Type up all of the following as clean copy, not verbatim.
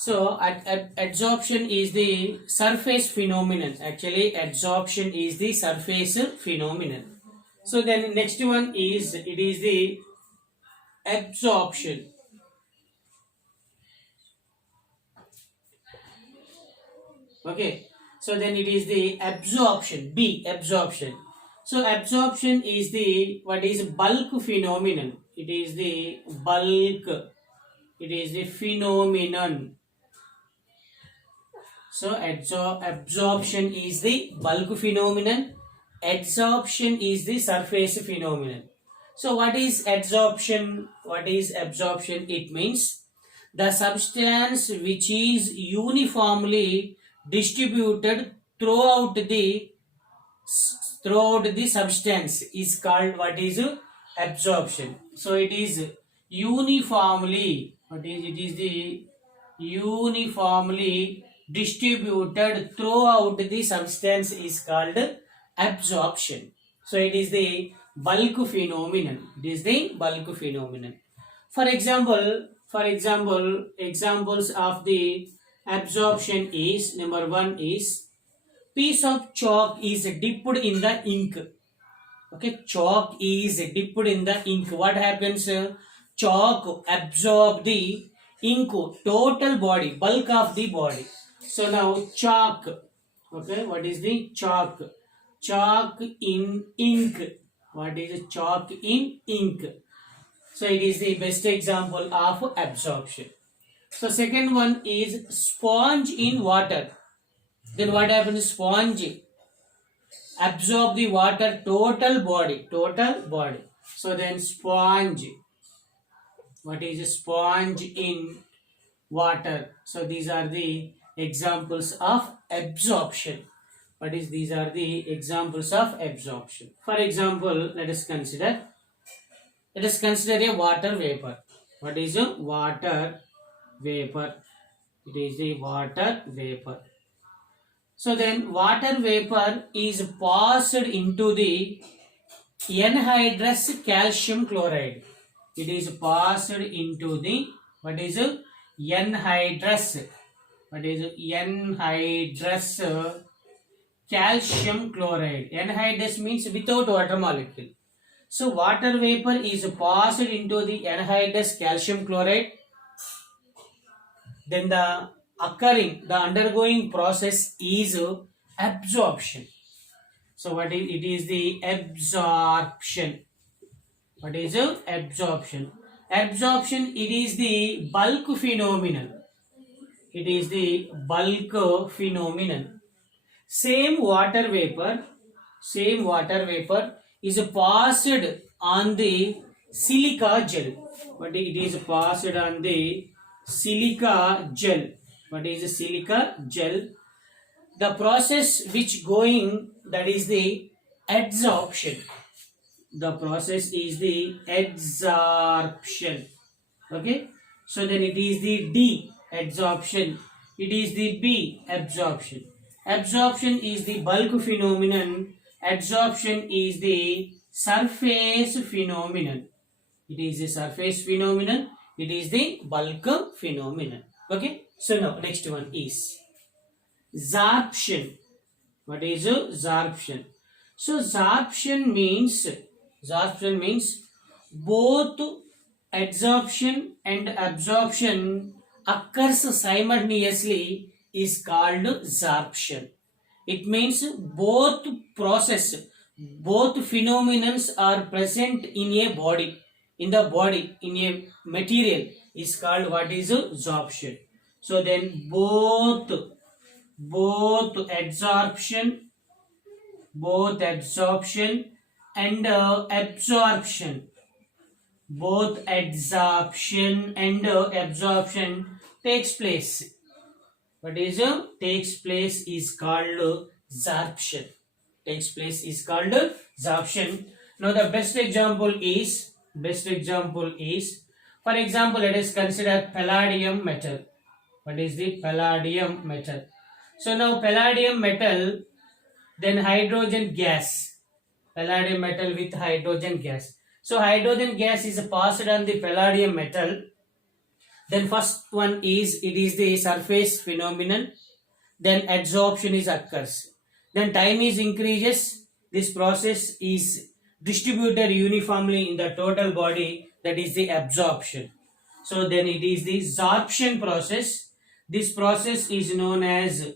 So adsorption is the surface phenomenon. Actually adsorption is the surface phenomenon. So then next one is, it is the absorption. Okay, so then it is the absorption. B, absorption. So absorption is the, what is bulk phenomenon. It is the bulk, it is the phenomenon. So absorption is the bulk phenomenon, adsorption is the surface phenomenon. So what is adsorption, what is absorption? It means the substance which is uniformly distributed throughout the substance is called, what is absorption. So it is uniformly, what is, it is the uniformly distributed throughout the substance is called absorption. So it is the bulk phenomenon. It is the bulk phenomenon. For example, examples of the absorption is, number one is, piece of chalk is dipped in the ink. Okay, chalk is dipped in the ink. What happens? Chalk absorb the ink, total body, bulk of the body. So now chalk, okay, what is the chalk? Chalk in ink. What is chalk in ink? So it is the best example of absorption. So second one is sponge in water. Then what happens? Sponge absorb the water, total body, total body. So then sponge, what is a sponge in water? So these are the examples of absorption. What is, these are the examples of absorption. For example, let us consider a water vapor. What is a water vapor? It is the water vapor. So then water vapor is passed into the anhydrous calcium chloride. It is passed into the, what is anhydrous, what is anhydrous calcium chloride. Anhydrous means without water molecule. So water vapor is passed into the anhydrous calcium chloride. Then the undergoing process is absorption. So what is, it is the absorption. What is absorption? Absorption, it is the bulk phenomenon. It is the bulk phenomenon. Same water vapor is passed on the silica gel. But it is passed on the silica gel. What is the silica gel? The process which going, that is the adsorption. The process is the adsorption. Okay, so then it is the D, adsorption. It is the B, absorption. Absorption is the bulk phenomenon. Adsorption is the surface phenomenon. It is the surface phenomenon. It is the bulk phenomenon. Okay, so now next one is Zorption. What is Zorption? So Zorption means both adsorption and absorption occurs simultaneously is called Zorption. It means both phenomena are present in a body, in a material is called, what is Zorption. So then both adsorption and absorption, both adsorption and absorption takes place. What is takes place is called Zorption. Takes place is called Zorption. Now the best example is, for example, let us consider palladium metal. What is the palladium metal? So now palladium metal, then hydrogen gas. Palladium metal with hydrogen gas. So hydrogen gas is passed on the palladium metal. Then first one is, it is the surface phenomenon. Then adsorption is occurs. Then time is increases. This process is distributed uniformly in the total body. That is the absorption. So then it is the sorption process. This process is known as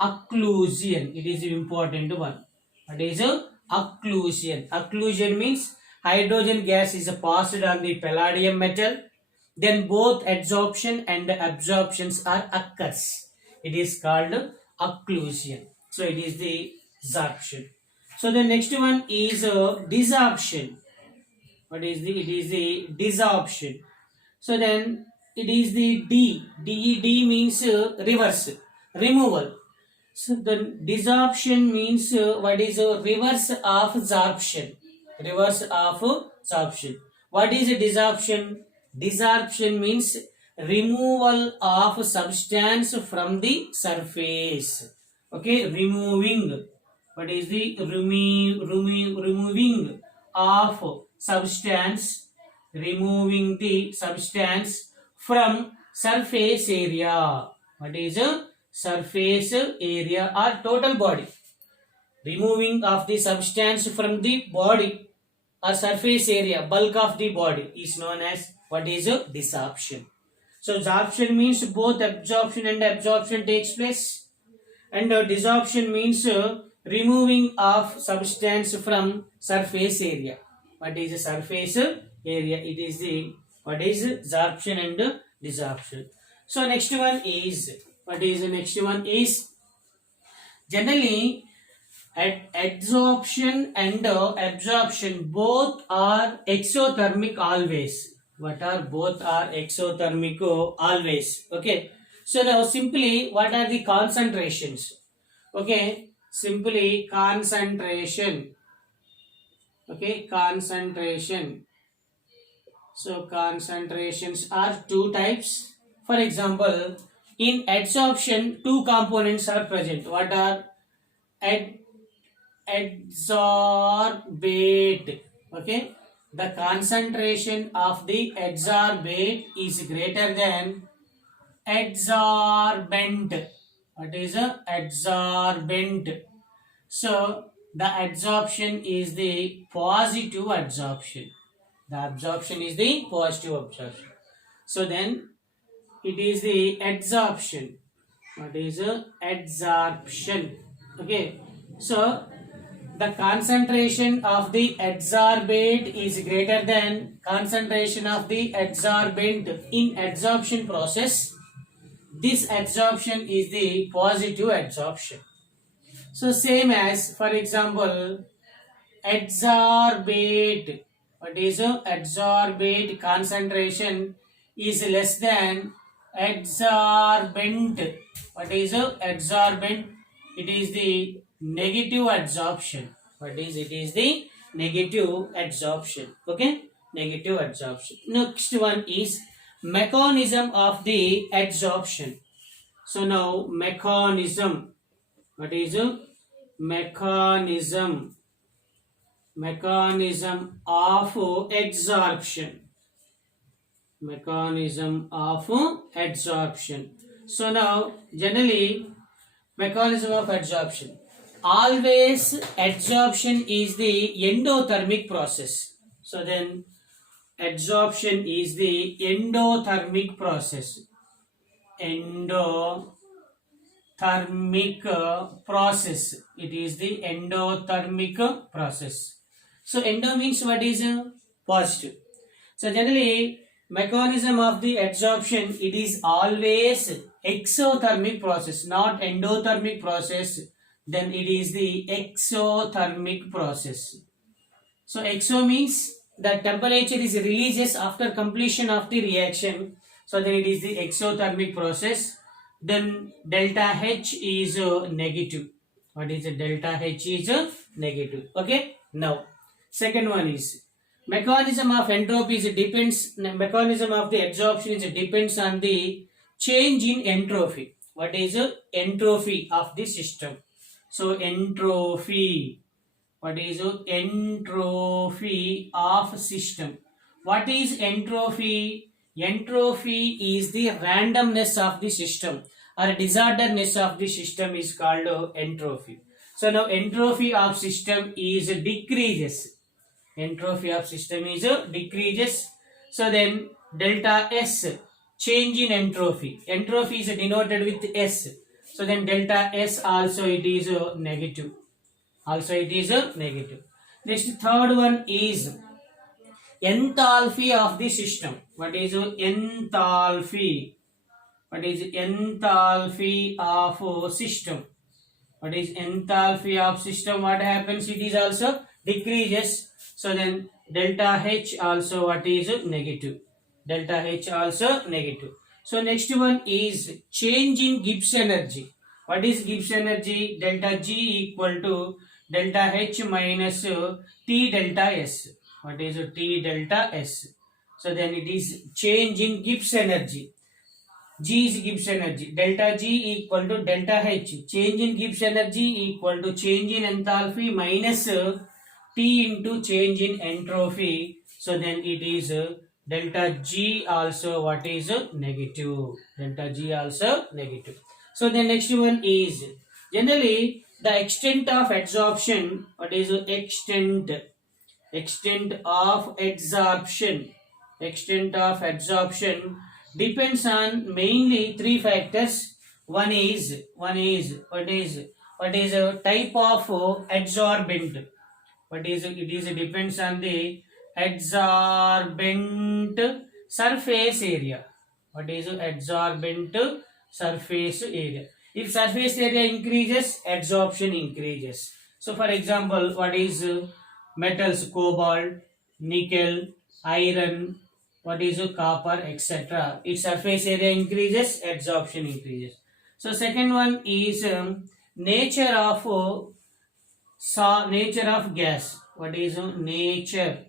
occlusion. It is an important one. What is a occlusion? Occlusion means hydrogen gas is passed on the palladium metal. Then both adsorption and absorptions are occurs. It is called occlusion. So it is the sorption. So the next one is desorption. What is the? It is the desorption. So then it is the D. D means reverse, removal. So the desorption means what is a reverse of sorption. Reverse of sorption. What is a desorption? Desorption means removal of substance from the surface. Okay, removing. What is the removing of substance? Removing the substance from surface area. What is a surface area or total body? Removing of the substance from the body or surface area, bulk of the body is known as what is a desorption. So absorption means both absorption and absorption takes place, and desorption means removing of substance from surface area. What is the surface area? It is the what is absorption and desorption. So next one is, what is the next one is, generally adsorption and absorption both are exothermic always. What are both are exothermic always. Okay. So now simply what are the concentrations? Okay. Simply concentration. Okay. Concentration. So concentrations are two types. For example, in adsorption, two components are present. What are adsorbate? Okay, the concentration of the adsorbate is greater than adsorbent. What is a adsorbent? So the adsorption is the positive adsorption. The absorption is the positive absorption. So then it is the adsorption. What is a adsorption? Okay. So the concentration of the adsorbate is greater than concentration of the adsorbent in adsorption process. This adsorption is the positive adsorption. So same as, for example, adsorbate. What is a adsorbate concentration is less than adsorbent. What is a adsorbent? It is the negative adsorption. What is it? Is the negative adsorption. Okay, negative adsorption. Next one is mechanism of the adsorption. So now mechanism. What is a mechanism? Mechanism of adsorption. Mechanism of adsorption. So now generally mechanism of adsorption. Always adsorption is the endothermic process. So then adsorption is the endothermic process. Endothermic process. It is the endothermic process. So endo means what is positive. So generally mechanism of the adsorption, it is always exothermic process, not endothermic process. Then it is the exothermic process. So exo means the temperature is releases after completion of the reaction. So then it is the exothermic process. Then delta H is negative. What is the delta H is negative. Okay. Now second one is mechanism of entropies depends. Mechanism of the adsorption is depends on the change in entropy. What is entropy of the system? So entropy. What is entropy of system? What is entropy? Entropy is the randomness of the system or disorderness of the system is called entropy. So now entropy of system is decreases. Entropy of system is decreases. So then delta S, change in entropy. Entropy is denoted with S. So then delta S also it is negative. Also it is negative. Next third one is enthalpy of the system. What is enthalpy? What is enthalpy of system? What is enthalpy of system? What happens? It is also decreases. So then delta H also what is negative? Delta H also negative. So next one is change in Gibbs energy. What is Gibbs energy? Delta G equal to delta H minus T delta S. What is T delta S? So then it is change in Gibbs energy. G is Gibbs energy. Delta G equal to delta H. Change in Gibbs energy equal to change in enthalpy minus T into change in entropy. So then it is delta G also what is negative. Delta G also negative. So the next one is generally the extent of adsorption. What is extent? Extent of adsorption. Extent of adsorption depends on mainly three factors. One is what is a type of adsorbent. What is it? It is depends on the adsorbent surface area. What is adsorbent surface area? If surface area increases, adsorption increases. So for example, what is metals? Cobalt, nickel, iron, what is copper, etc. If surface area increases, adsorption increases. So second one is nature of nature of gas. What is nature?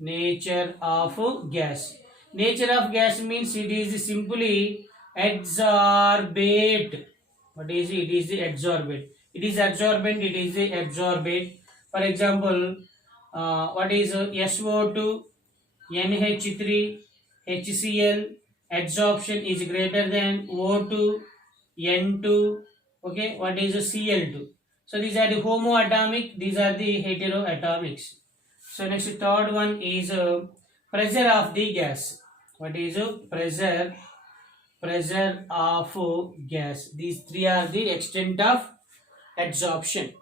Nature of gas. Nature of gas means it is simply adsorbate. What is it? It is the adsorbate. It is adsorbent. It is the absorbate. For example, what is SO2, NH3, HCl? Adsorption is greater than O2, N2. Okay, what is Cl2? So these are the homoatomic, these are the heteroatomics. So next third one is pressure of the gas. What is pressure? Pressure of gas. These three are the extent of adsorption.